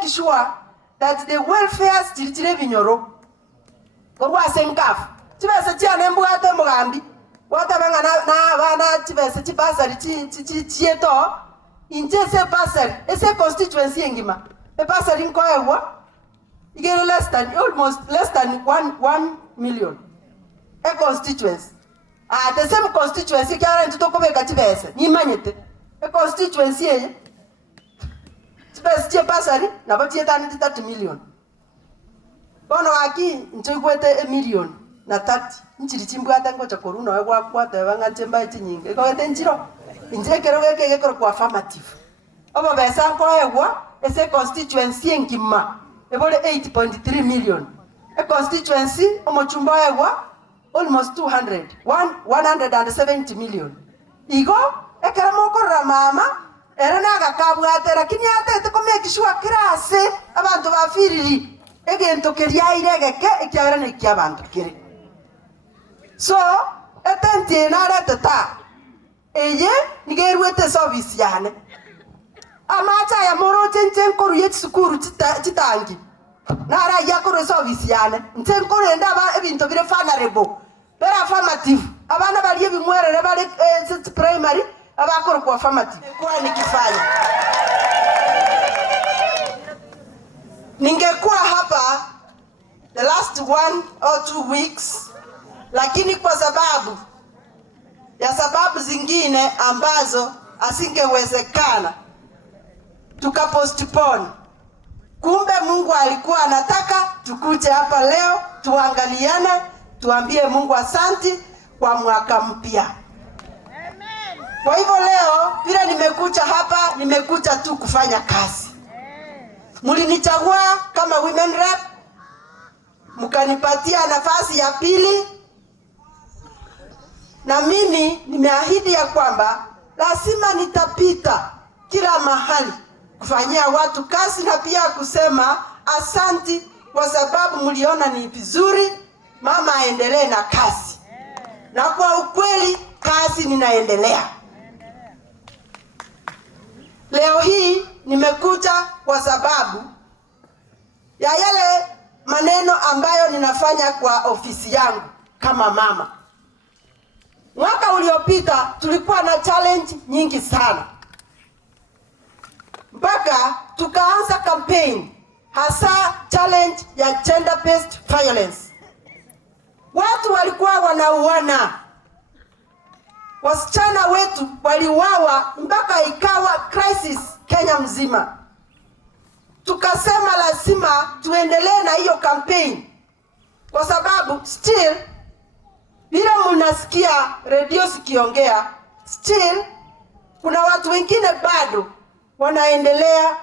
make sure that the welfare still vinyoro. Kwa senkaf. Chibese chiane mbwate mugambi. Wata banga na bana chibese chibasari chieto. Inje se basari. Ese constituency ngima. E basari nkoya wa. You get almost less than 1 million. A constituency. The same constituency carrying to talk about Katibes. Nimanyete. A constituency. Tibes Basari, about 30 million. Bono aki, into a million. Not 30. Inchimbuata got a corona, what the Vangatemba Tining. A go attention. In Jacko affirmative. Over by Sanko, a constituency in Kimma. About 8.3 million. A constituency, Omochumba, almost 170 million. Igo, a caramoko ramama, Eranaga Kabuata, Rakiniata, to make sure crase about to Afiri again to Keria, a Karan Kavan to Kiri. So, attenti nada tata. Eye, Niger with the service yan. Amata Yamoro Ten Korean Sukuru Titangi. Nara Yakoro service yan. Ten Korean Dava even to be fanarebo. Very affirmative. Abana bali yebi mwere rebali primary. Abakoro kwa affirmative. Kwa nikifanya. Ningekuwa hapa the last 1 or 2 weeks. Lakini kwa sababu zingine ambazo asingewezekana tukapostpone. Kumbe Mungu alikuwa anataka tukuje hapa leo tuangaliane, tuambie Mungu asante kwa mwaka mpya. Amen. Kwa hivyo leo bila nimekuja hapa, nimekuja tu kufanya kazi. Mlinichagua kama women rep, mkanipatia nafasi ya pili. Na mimi nimeahidi ya kwamba lazima nitapita kila mahali kufanyia watu kazi na pia kusema asanti kwa sababu mliona ni vizuri mama aendelee na kazi. Na kwa ukweli kazi ninaendelea. Leo hii nimekuja kwa sababu ya yale maneno ambayo ninafanya kwa ofisi yangu kama mama. Mwaka uliopita tulikuwa na challenge nyingi sana. Mpaka tukaanza campaign hasa challenge ya gender based violence. Watu walikuwa wanauana. Wasichana wetu waliuawa mpaka ikawa crisis Kenya mzima. Tukasema lazima tuendelee na hiyo campaign. Kwa sababu still bila mnasikia radio sikiongea, still kuna watu wengine bado wanaendelea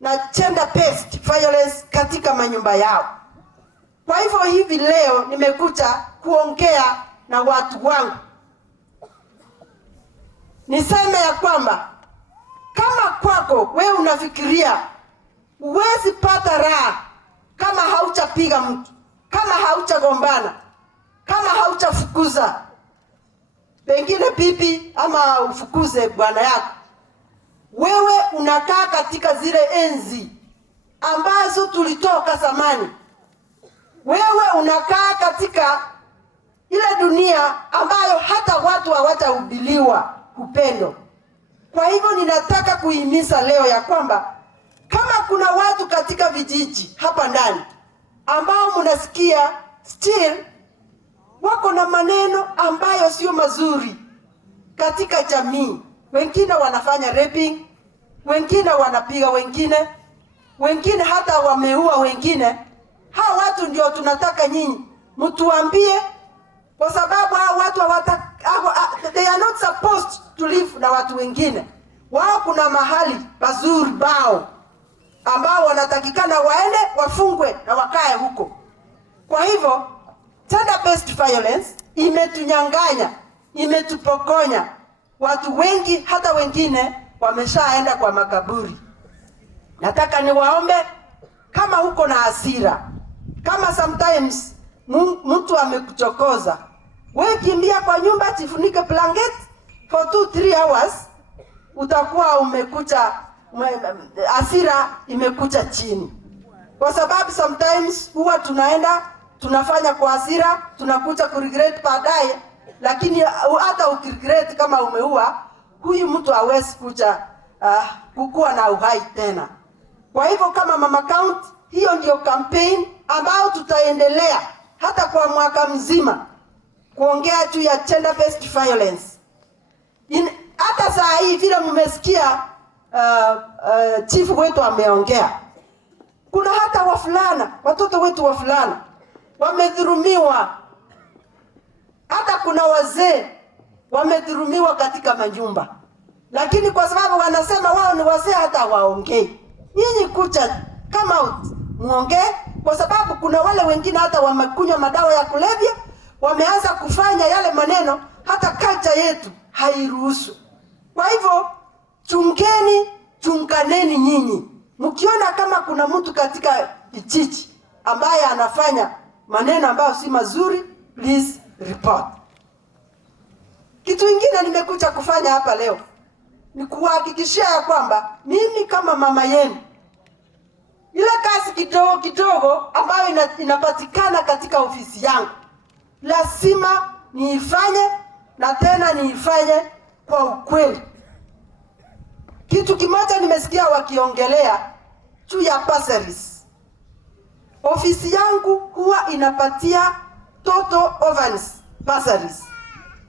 na gender based violence katika manyumba yao. Kwa hivyo hivi leo nimekuja kuongea na watu wangu. Niseme ya kwamba kama kwako wewe unafikiria huwezi pata raha kama hauchapiga mtu, kama hauchagombana, kama hautafukuza pengine bibi ama ufukuze bwana yako, wewe unakaa katika zile enzi ambazo tulitoka zamani. Wewe unakaa katika ile dunia ambayo hata watu hawatahubiriwa upendo. Kwa hivyo ninataka kuhimiza leo ya kwamba kama kuna watu katika vijiji hapa ndani ambao mnasikia still wako na maneno ambayo sio mazuri katika jamii. Wengine wanafanya raping, wengine wanapiga wengine hata wameua wengine. Hao watu ndio tunataka nyinyi mtuambie, kwa sababu hao watu they are not supposed to live na watu wengine. Wao kuna mahali pazuri bao ambao wanatakikana waende wafungwe na wakae huko. Kwa hivyo gender based violence imetunyanganya, imetupokonya. Watu wengi hata wengine wameshaenda kwa makaburi. Nataka niwaombe, kama huko na hasira, kama sometimes mtu amekuchokoza, wewe kimbia kwa nyumba, jifunike blanket for 2-3 hours, utakuwa umekuja hasira imekuja chini, kwa sababu sometimes huwa tunaenda tunafanya kwa hasira, tunakuja kuregret baadaye. Lakini hata ukiregret kama umeua, huyu mtu hawezi kuja kukua na uhai tena. Kwa hivyo kama Mama County, hiyo ndio campaign ambao tutaendelea hata kwa mwaka mzima kuongea juu ya gender based violence. Hata saa hii vile mmesikia chief wetu ameongea, kuna hata wafulana, watoto wetu wafulana wamedhulumiwa. Hata kuna wazee wamedhulumiwa katika manyumba, lakini kwa sababu wanasema wao ni wazee hata waongei. Nyinyi kucha come out muongee, kwa sababu kuna wale wengine hata wamekunywa madawa ya kulevya, wameanza kufanya yale maneno hata culture yetu hairuhusu. Kwa hivyo chunganeni nyinyi. Mkiona kama kuna mtu katika kijiji ambaye anafanya maneno ambayo si mazuri, please report. Kitu kingine nimekuja kufanya hapa leo ni kuhakikishia ya kwamba mimi kama mama yenu, ile kazi kidogo ambayo inapatikana katika ofisi yangu lazima niifanye, na tena niifanye kwa ukweli. Kitu kimoja nimesikia wakiongelea juu ya bursaries. Ofisi yangu huwa inapatia total orphans bursaries.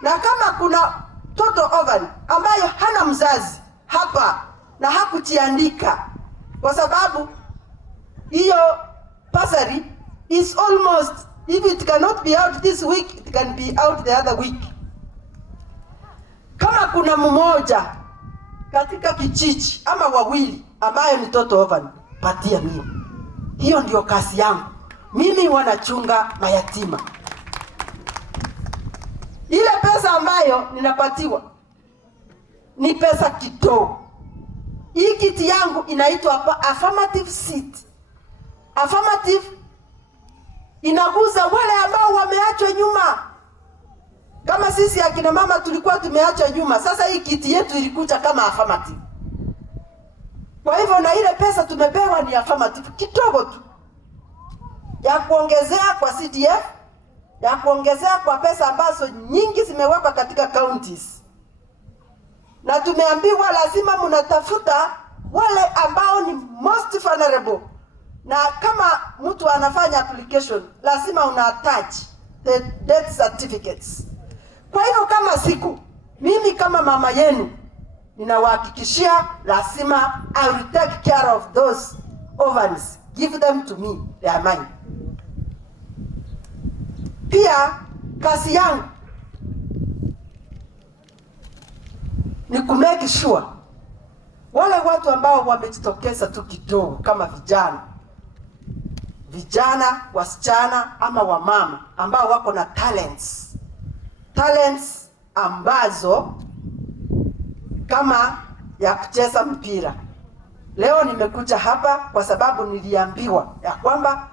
Na kama kuna total orphan ambayo hana mzazi hapa na hakujiandika, kwa sababu hiyo bursary is almost, if it cannot be out this week, it can be out the other week. Kama kuna mmoja katika kijiji ama wawili ambayo ni total orphan, patia mimi. Hiyo ndio kazi yangu. Mimi wanachunga mayatima. Ile pesa ambayo ninapatiwa ni pesa kidogo. Hii kiti yangu inaitwa affirmative seat. Affirmative inaguza wale ambao wameachwa nyuma. Kama sisi akina mama tulikuwa tumeachwa nyuma, sasa hii kiti yetu ilikuja kama affirmative. Kwa hivyo na ile pesa tumepewa ni affirmative kidogo tu, ya kuongezea kwa CDF, ya kuongezea kwa pesa ambazo nyingi zimewekwa katika counties. Na tumeambiwa lazima mnatafuta wale ambao ni most vulnerable. Na kama mtu anafanya application, lazima una attach the death certificates. Kwa hivyo kama mimi kama mama yenu, ninawahakikishia lazima I will take care of those orphans. Give them to me, they are mine. Pia kazi yangu ni kumake sure wale watu ambao wamejitokeza tu kidogo kama vijana, wasichana ama wamama ambao wako na talents ambazo kama ya kucheza mpira. Leo nimekuja hapa kwa sababu niliambiwa ya kwamba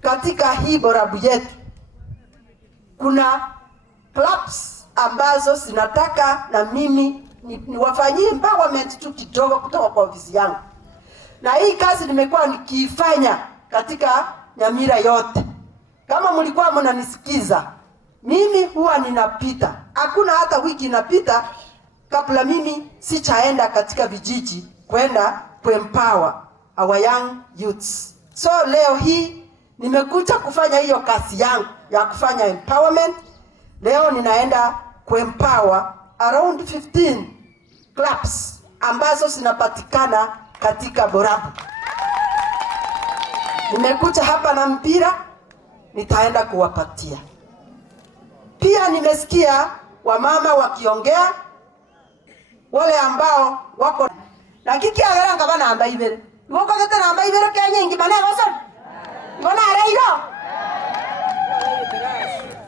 katika hii Borabu yetu kuna clubs ambazo zinataka na mimi niwafanyie empowerment tu kidogo kutoka kwa ofisi yangu. Na hii kazi nimekuwa nikiifanya katika Nyamira yote. Kama mlikuwa mnanisikiza, mimi huwa ninapita. Hakuna hata wiki inapita kabla mimi sichaenda katika vijiji kwenda kuempower our young youths. So leo hii nimekuja kufanya hiyo kazi yangu ya kufanya empowerment. Leo ninaenda kuempower around 15 clubs ambazo zinapatikana katika Borabu. Nimekuja hapa na mpira, nitaenda kuwapatia. Pia nimesikia wamama wakiongea, wale ambao wako na kiki agaranga bana namba ibere. Wako gete namba ibere Kenya ingi bana goso. Bona arairo.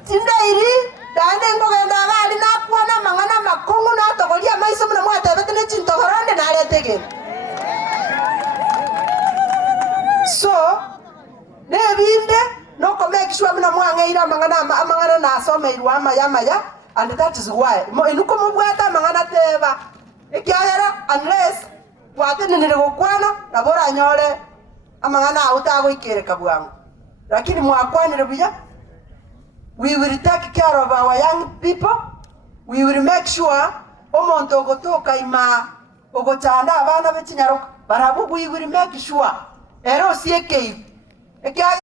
Tinda iri dane ngogenda gali na kuona mangana makungu na togolia maiso mna mwata betene chinto horande na aletege. So nebinde no komeki shwa mna mwangeira mangana na asome irwa maya and that is why inuko mubwata mangana teba ekyayara unless watene nire gukwana na bora nyore amangana utago ikereka bwangu lakini mwakwanire buya. We will take care of our young people. We will make sure omonto ogotoka ima ogochanda abana betinyaroka barabu. We will make sure ero sieke